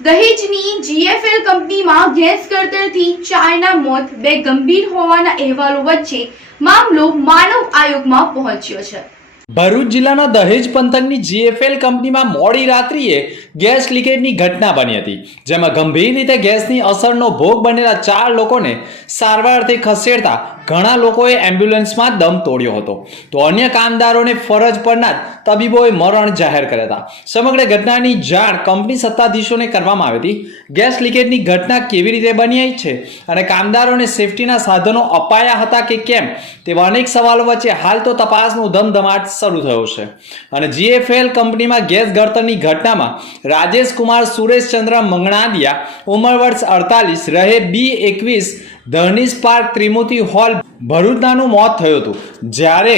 દહેજની GFL કંપનીમાં gas ગળતરથી ચારના મોત બે ગંભીર હોવાના અહેવાલો વચ્ચે મામલો માનવ આયોગમાં પહોંચ્યો છે. ભરૂચ જિલ્લાના દહેજ પંથકની જીએફએલ કંપનીમાં મોડી રાત્રિએ ગેસ લીકેજની ઘટના બની હતી, જેમાં ગંભીર રીતે ગેસની અસરનો ભોગ બનેલા ચાર લોકોને સારવાર અર્થે ખસેડતા ઘણા લોકોએ એમ્બ્યુલન્સમાં દમ તોડ્યો હતો. તો અન્ય કામદારોને ફરજ પરના તબીબોએ મરણ જાહેર કર્યા હતા. સમગ્ર ઘટનાની જાણ કંપની સત્તાધીશોને કરવામાં આવી હતી. ગેસ લીકેજની ઘટના કેવી રીતે બની છે અને કામદારોને સેફટીના સાધનો અપાયા હતા કે કેમ, તેવા અનેક સવાલો વચ્ચે હાલ તો તપાસનો ધમધમાટ શરૂ થયો છે. અને જીએફએલ કંપનીમાં ગેસ ગળતરની ઘટનામાં રાજેશ કુમાર સુરેશચંદ્ર મંગણાદિયા, ઉંમર વર્ષ અડતાલીસ, રહે બી એકવીસ ધર્નિસ પાર્ક ત્રિમૂર્તિ હોલ, ભરૂચનાનું મોત થયું હતું. જ્યારે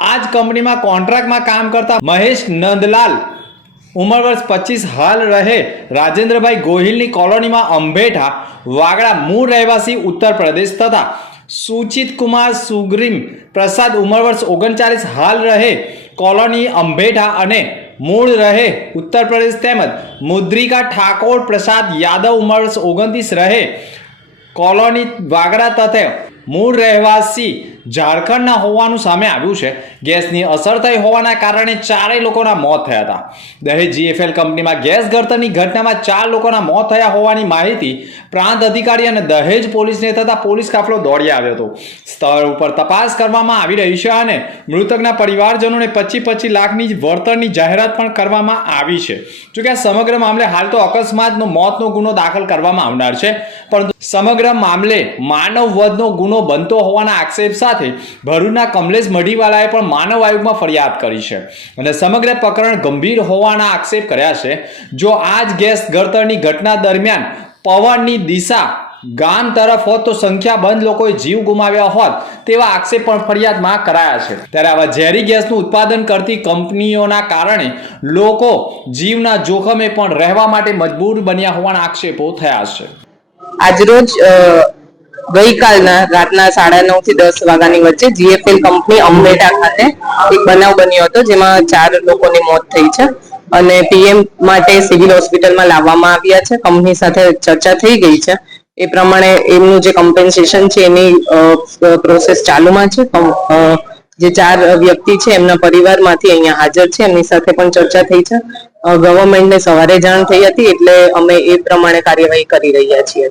આ જ કંપનીમાં કોન્ટ્રાક્ટમાં કામ કરતા મહેશ નંદલાલ, ઉંમર વર્ષ પચીસ, હાલ રહે રાજેન્દ્રભાઈ ગોહિલની કોલોનીમાં અંબેઠા, વાગડા મૂળ રહેવાસી, ઉત્તર પ્રદેશ તથા સુચિત કુમાર, સુગ્રીમ પ્રસાદ, ઉંમર વર્ષ ઓગણચાલીસ, હાલ રહે કોલોની અંબેઠા અને મૂળ રહે, ઉત્તર પ્રદેશ તેમજ મુદ્રિકા ઠાકોર પ્રસાદ યાદવ ઉંમર ઓગણત્રીસ રહે. કોલોની વાગડા તથા મૂળ રહેવાસી ઝારખંડના હોવાનું સામે આવ્યું છે. ગેસની અસર થઈ હોવાના કારણે ચારેય લોકોના મોત થયા હતા. દહેજ જીએફએલ કંપનીમાં ગેસ ગળતરની ઘટનામાં ચાર લોકોના મોત થયા હોવાની માહિતી પ્રાંત અધિકારી અને દહેજ પોલીસને થતા પોલીસ કાફલો દોડી આવ્યો હતો. સ્થળ ઉપર તપાસ કરવામાં આવી રહી છે અને મૃતકના પરિવારજનોને પચીસ પચીસ લાખની વળતરની જાહેરાત પણ કરવામાં આવી છે. જોકે આ સમગ્ર મામલે હાલ તો અકસ્માતનો મોતનો ગુનો દાખલ કરવામાં આવનાર છે. પરંતુ સમગ્ર મામલે માનવ વધનો ગુનો બનતો હોવાના આક્ષેપ સાથે ભરૂચના કમલેશ મઢીવાલાએ પણ માનવ આયોગમાં ફરિયાદ કરી છે. અને સમગ્ર પ્રકરણ ગંભીર હોવાના આક્ષેપ કર્યા છે. જો આ જ ગેસ ગળતરની ઘટના દરમિયાન પવનની દિશા ગામ તરફ હોત તો સંખ્યાબંધ લોકોએ જીવ ગુમાવ્યા હોત તેવા આક્ષેપ પણ ફરિયાદમાં કરાયા છે. ત્યારે આવા ઝેરી ગેસનું ઉત્પાદન કરતી કંપનીઓના કારણે લોકો જીવના જોખમે પણ રહેવા માટે મજબૂર બન્યા હોવાના આક્ષેપો થયા છે. આજરોજ ગઈકાલના રાતના સાડા નવથી દસ વાગ્યાની વચ્ચે જીએફએલ કંપની અંબેટા ખાતે એક બનાવ બન્યો હતો, જેમાં ચાર લોકોની મોત થઈ છે અને પીએમ માટે સિવિલ હોસ્પિટલમાં લાવવામાં આવ્યા છે. કંપની સાથે ચર્ચા થઈ ગઈ છે. એ પ્રમાણે એમનું જે કમ્પેન્સેશન છે, એની પ્રોસેસ ચાલુમાં છે. જે ચાર વ્યક્તિ છે, એમના પરિવારમાંથી અહીંયા હાજર છે. એમની સાથે પણ ચર્ચા થઈ છે. ગવર્મેન્ટને સવારે જાણ થઈ હતી, એટલે અમે એ પ્રમાણે કાર્યવાહી કરી રહ્યા છીએ.